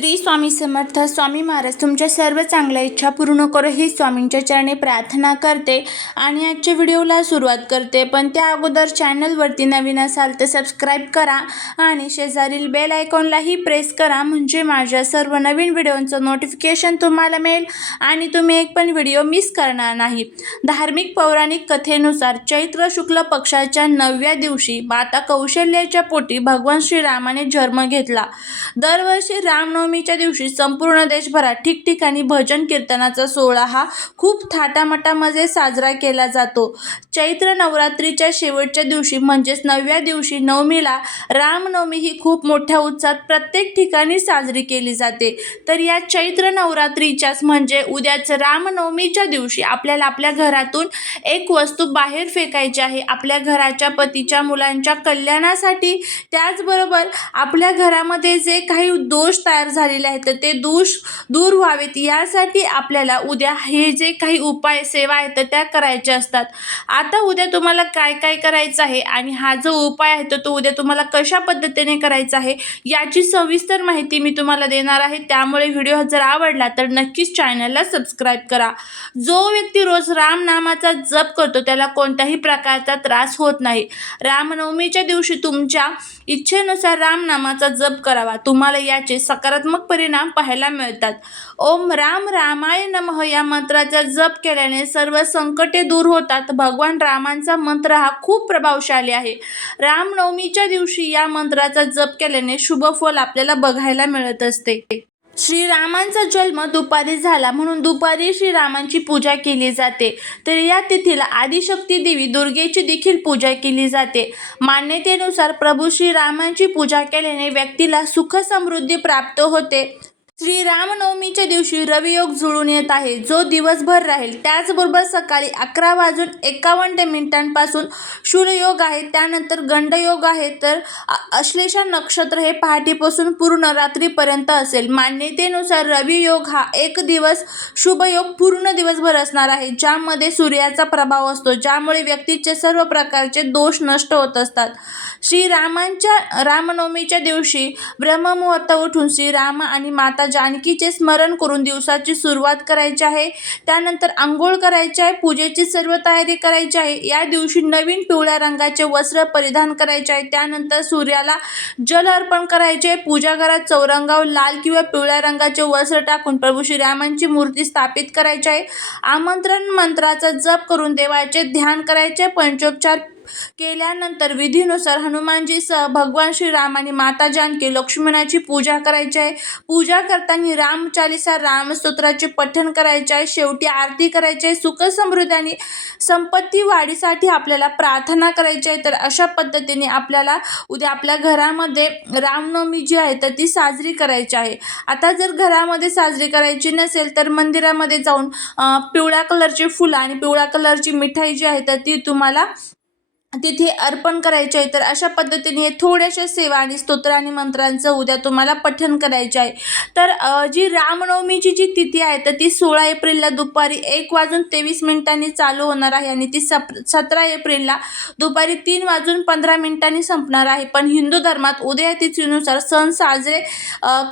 श्री स्वामी समर्थ स्वामी महाराज तुमच्या सर्व चांगल्या इच्छा पूर्ण करो ही स्वामींच्या चरणी प्रार्थना करते आणि आजच्या व्हिडिओला सुरुवात करते. पण त्या अगोदर चॅनलवरती नवीन असाल तर सबस्क्राईब करा आणि शेजारील बेल आयकॉनलाही प्रेस करा म्हणजे माझ्या सर्व नवीन व्हिडिओंचं नोटिफिकेशन तुम्हाला मिळेल आणि तुम्ही एक पण व्हिडिओ मिस करणार नाही. धार्मिक पौराणिक कथेनुसार चैत्र शुक्ल पक्षाच्या नवव्या दिवशी माता कौशल्याच्या पोटी भगवान श्रीरामाने जन्म घेतला. दरवर्षी रामनवमीच्या दिवशी संपूर्ण देशभरात ठिकठिकाणी भजन कीर्तनाचा सोहळा हा खूप थाटामाटामध्ये साजरा केला जातो. चैत्र नवरात्रीच्या शेवटच्या दिवशी म्हणजेच नवव्या दिवशी नवमीला रामनवमी ही खूप मोठ्या उत्साहात प्रत्येक ठिकाणी साजरी केली जाते. तर या चैत्र नवरात्रीच्याच म्हणजे उद्याच रामनवमीच्या दिवशी आपल्याला आपल्या घरातून एक वस्तू बाहेर फेकायची आहे. आपल्या घराच्या पतीच्या मुलांच्या कल्याणासाठी त्याचबरोबर आपल्या घरामध्ये जे काही दोष तयार झालेले आहेत तर ते दोष दूर व्हावेत. यासाठी आपल्याला उद्या हे जे काही उपाय सेवा आहेत तर त्या करायच्या असतात. आता उद्या तुम्हाला काय काय करायचं आहे आणि हा जो उपाय आहे तर तो उद्या तुम्हाला कशा पद्धतीने करायचा आहे याची सविस्तर माहिती मी तुम्हाला देणार आहे. त्यामुळे व्हिडिओ जर आवडला तर नक्कीच चॅनलला सबस्क्राईब करा. जो व्यक्ती रोज रामनामाचा जप करतो त्याला कोणत्याही प्रकारचा त्रास होत नाही. रामनवमीच्या दिवशी तुमच्या इच्छेनुसार रामनामाचा जप करावा. तुम्हाला याचे सकारात्मक परिणाम पाहायला मिळतात. ओम राम रामाय नमः या मंत्राचा जप केल्याने सर्व संकटे दूर होतात. भगवान रामांचा मंत्र हा खूप प्रभावशाली आहे. रामनवमीच्या दिवशी या मंत्राचा जप केल्याने शुभ फल आपल्याला बघायला मिळत असते. श्रीरामांचा जन्म दुपारी झाला म्हणून दुपारी श्रीरामांची पूजा केली जाते. तर या तिथीला आदिशक्ती देवी दुर्गेची देखील पूजा केली जाते. मान्यतेनुसार प्रभू श्रीरामांची पूजा केल्याने व्यक्तीला सुख समृद्धी प्राप्त होते. श्रीरामनवमीच्या दिवशी रवियोग जुळून येत आहे. जो दिवसभर राहील त्याचबरोबर सकाळी अकरा वाजून एकावन्न मिनिटांपासून शूलयोग आहे. त्यानंतर गंडयोग आहे. तर अश्लेषा नक्षत्र हे पहाटेपासून पूर्ण रात्रीपर्यंत असेल. मान्यतेनुसार रवियोग हा एक दिवस शुभयोग पूर्ण दिवसभर असणार आहे ज्यामध्ये सूर्याचा प्रभाव असतो ज्यामुळे व्यक्तीचे सर्व प्रकारचे दोष नष्ट होत असतात. श्रीरामांच्या रामनवमीच्या दिवशी ब्रह्ममुहूर्त उठून श्रीराम आणि माता जानकीचे स्मरण करून दिवसाची सुरुवात करायची आहे. त्यानंतर आंघोळ करायची आहे पूजेची सर्व तयारी करायची आहे. या दिवशी नवीन पिवळ्या रंगाचे वस्त्र परिधान करायचे आहे. त्यानंतर सूर्याला जल अर्पण करायचे पूजा घरात चौरंगावर लाल किंवा पिवळ्या रंगाचे वस्त्र टाकून प्रभू श्रीरामांची मूर्ती स्थापित करायची आहे. आमंत्रण मंत्राचा जप करून देवाचे ध्यान करायचे पंचोपचार केल्यानंतर विधीनुसार हनुमानजीसह भगवान श्रीराम आणि माता जानकी लक्ष्मणाची पूजा करायची आहे. पूजा करताना रामचालिसा रामस्तोत्राचे पठण करायचे आहे. शेवटी आरती करायची आहे. सुख समृद्धी आणि संपत्ती वाढीसाठी आपल्याला प्रार्थना करायची आहे. तर अशा पद्धतीने आपल्याला उद्या आपल्या घरामध्ये रामनवमी जी आहे तर ती साजरी करायची आहे. आता जर घरामध्ये साजरी करायची नसेल तर मंदिरामध्ये जाऊन पिवळ्या कलरची फुलं आणि पिवळ्या कलरची मिठाई जी आहे तर ती तुम्हाला तिथे अर्पण करायचे आहे. तर अशा पद्धतीने थोड्याशा सेवा आणि स्तोत्र आणि मंत्रांचं उद्या तुम्हाला पठण करायचे आहे. तर जी रामनवमीची जी तिथी आहे तर ती सोळा एप्रिलला दुपारी एक वाजून तेवीस मिनिटांनी चालू होणार आहे आणि ती सप सतरा एप्रिलला दुपारी तीन वाजून पंधरा मिनिटांनी संपणार आहे. पण हिंदू धर्मात उदया तिथीनुसार सण साजरे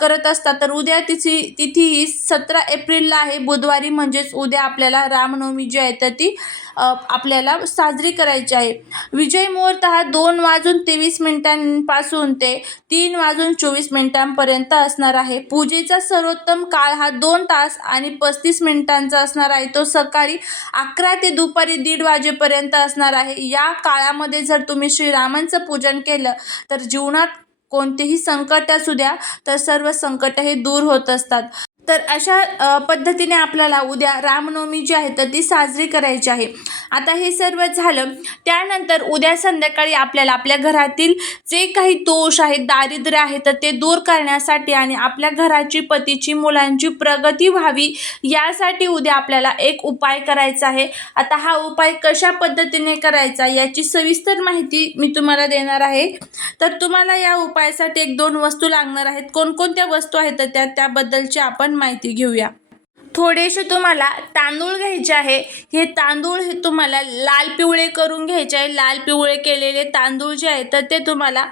करत असतात. तर उद्या तिथी तिथी ही सतरा एप्रिलला आहे. बुधवारी म्हणजेच उद्या आपल्याला रामनवमी जी आहे तर ती आपल्याला साजरी करायची आहे. विजय मुहूर्त हा दोन वाजून तेवीस मिनिटांपासून ते तीन वाजून चोवीस मिनिटांपर्यंत असणार आहे. पूजेचा सर्वोत्तम काळ हा दोन तास आणि पस्तीस मिनिटांचा असणार आहे. तो सकाळी अकरा ते दुपारी दीड वाजेपर्यंत असणार आहे. या काळामध्ये जर तुम्ही श्रीरामांचं पूजन केलं तर जीवनात कोणतेही संकट असू द्या तर सर्व संकट हे दूर होत असतात. तर अशा पद्धतीने आपल्याला उद्या रामनवमी जी आहे तर ती साजरी करायची आहे. आता हे सर्व झालं त्यानंतर उद्या संध्याकाळी आपल्याला आपल्या घरातील जे काही दोष आहेत दारिद्र्य आहे तर ते दूर करण्यासाठी आणि आपल्या घराची पतीची मुलांची प्रगती व्हावी यासाठी उद्या आपल्याला एक उपाय करायचा आहे. आता हा उपाय कशा पद्धतीने करायचा याची सविस्तर माहिती मी तुम्हाला देणार आहे. तर तुम्हाला या उपायासाठी एक दोन वस्तू लागणार आहेत. कोणकोणत्या वस्तू आहेत तर त्या त्याबद्दलची आपण माहिती घेऊया. थोडेसे तुम्हाला तांदूळ घ्यायचे आहे. हे तांदूळ हे तुम्हाला लाल पिवळे करून घ्यायचे आहे. लाल पिवळे केलेले तांदूळ जे आहे तर ते तुम्हाला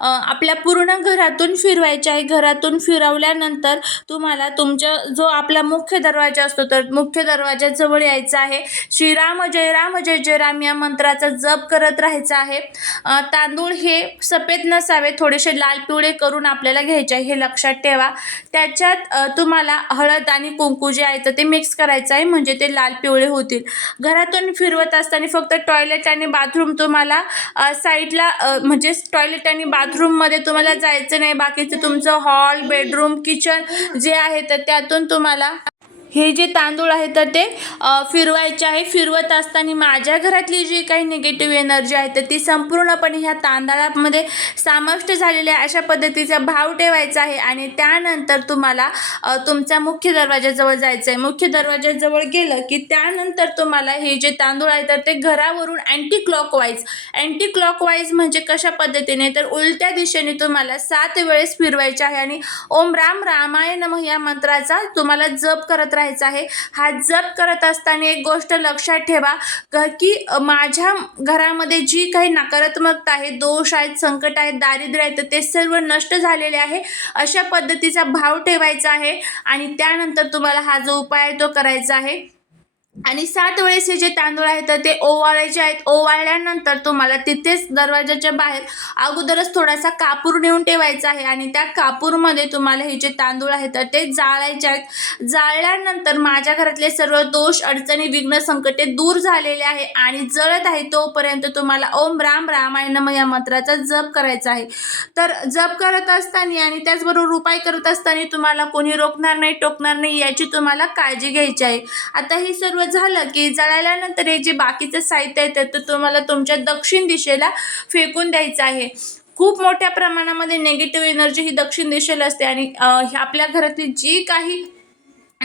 आपल्या पूर्ण घरातून फिरवायचे आहे. घरातून फिरवल्यानंतर तुम्हाला तुमच्या जो आपला मुख्य दरवाजा असतो तर मुख्य दरवाजाजवळ यायचं आहे. श्रीराम जय राम जय जय राम या मंत्राचा जप करत राहायचा आहे. तांदूळ हे सफेद नसावे थोडेसे लाल पिवळे करून आपल्याला घ्यायचे आहे. हे लक्षात ठेवा. त्याच्यात तुम्हाला हळद आणि कुंकू जे आहे तर ते मिक्स करायचं आहे. म्हणजे ते लाल पिवळे होतील. घरातून फिरवत असताना फक्त टॉयलेट आणि बाथरूम तुम्हाला साईडला म्हणजे टॉयलेट आणि बाथरूममध्ये तुम्हाला जायचं नाही. बाकीचं तुमचं हॉल बेडरूम किचन जे आहे तर त्यातून तुम्हाला हे जे तांदूळ आहे तर ते फिरवायचे आहे. फिरवत असताना माझ्या घरातली जी काही निगेटिव्ह एनर्जी आहे तर ती संपूर्णपणे ह्या तांदळामध्ये समाविष्ट झालेली आहे. अशा पद्धतीचा भाव ठेवायचा आहे आणि त्यानंतर तुम्हाला तुमच्या मुख्य दरवाजाजवळ जायचं आहे मुख्य दरवाजाजवळ गेलं की त्यानंतर तुम्हाला हे जे तांदूळ आहे तर ते घरावरून अँटी क्लॉकवाईज अँटी क्लॉकवाईज म्हणजे कशा पद्धतीने? तर उलट्या दिशेने तुम्हाला सात वेळेस फिरवायचे आहे आणि ओम राम रामाय या मंत्राचा तुम्हाला जप करत राहा राहायचा आहे. हा जप करत असताना एक गोष्ट लक्षात ठेवा की माझ्या घरामध्ये जी काही नकारात्मकता आहे दोष आहेत संकट आहेत दारिद्र्य आहेत तर ते सर्व नष्ट झालेले आहे. अशा पद्धतीचा भाव ठेवायचा आहे आणि त्यानंतर तुम्हाला हा जो उपाय आहे तो करायचा आहे. आणि सात वेळेस हे जे तांदूळ आहेत तर ते ओवाळायचे आहेत. ओवाळल्यानंतर तुम्हाला तिथेच दरवाजाच्या बाहेर अगोदरच थोडासा कापूर नेऊन ठेवायचा आहे. आणि त्या कापूरमध्ये तुम्हाला हे जे तांदूळ आहेत तर ते जाळायचे आहेत. जाळल्यानंतर माझ्या घरातले सर्व दोष अडचणी विघ्न संकटे दूर झालेले आहे. आणि जळत आहे तोपर्यंत तुम्हाला ओम राम रामाय नम या मंत्राचा जप करायचा आहे. तर जप करत असताना आणि त्याचबरोबर उपाय करत असताना तुम्हाला कोणी रोखणार नाही टोकणार नाही याची तुम्हाला काळजी घ्यायची आहे. आता ही सर्व झालं की जळाल्यानंतर हे जे बाकीचं साहित्य आहे तर तुम्हाला तुमच्या दक्षिण दिशेला फेकून द्यायचं आहे. खूप मोठ्या प्रमाणामध्ये निगेटिव्ह एनर्जी ही दक्षिण दिशेला असते आणि ही आपल्या घरातली जी काही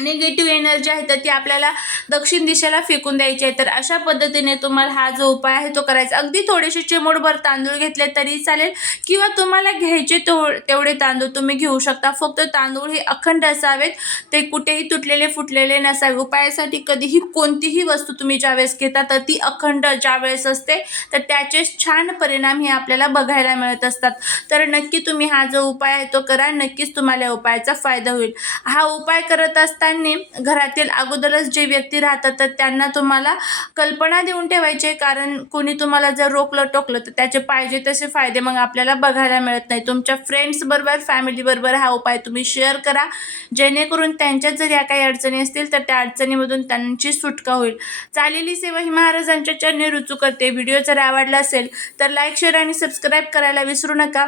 निगेटिव्ह एनर्जी आहे तर ती आपल्याला दक्षिण दिशेला फेकून द्यायची आहे. तर अशा पद्धतीने तुम्हाला हा जो उपाय आहे तो करायचा. अगदी थोडेसे चिमूटभर तांदूळ घेतले तरी चालेल. किंवा तुम्हाला घ्यायचे तो तेवढे तांदूळ तुम्ही घेऊ शकता. फक्त तांदूळ हे अखंड असावेत. ते कुठेही तुटलेले फुटलेले नसावे. उपायासाठी कधीही कोणतीही वस्तू तुम्ही ज्यावेळेस घेता तर ती अखंड ज्यावेळेस असते तर त्याचे छान परिणाम हे आपल्याला बघायला मिळत असतात. तर नक्की तुम्ही हा जो उपाय आहे तो करा. नक्कीच तुम्हाला या उपायाचा फायदा होईल. हा उपाय करत असता असताना घरातील अगोदरच जे व्यक्ती राहतात तर त्यांना तुम्हाला कल्पना देऊन ठेवायची. आहे कारण कोणी तुम्हाला जर रोखलं टोकलं तर त्याचे पाहिजे तसे फायदे मग आपल्याला बघायला मिळत नाही. तुमच्या फ्रेंड्सबरोबर फॅमिलीबरोबर हा उपाय तुम्ही शेअर करा. जेणेकरून त्यांच्यात जर या काही अडचणी असतील तर त्या अडचणीमधून त्यांची सुटका होईल. चालेली सेवा ही महाराजांच्या चरणी रुचू करते. व्हिडिओ जर आवडला असेल तर लाईक शेअर आणि सबस्क्राईब करायला विसरू नका.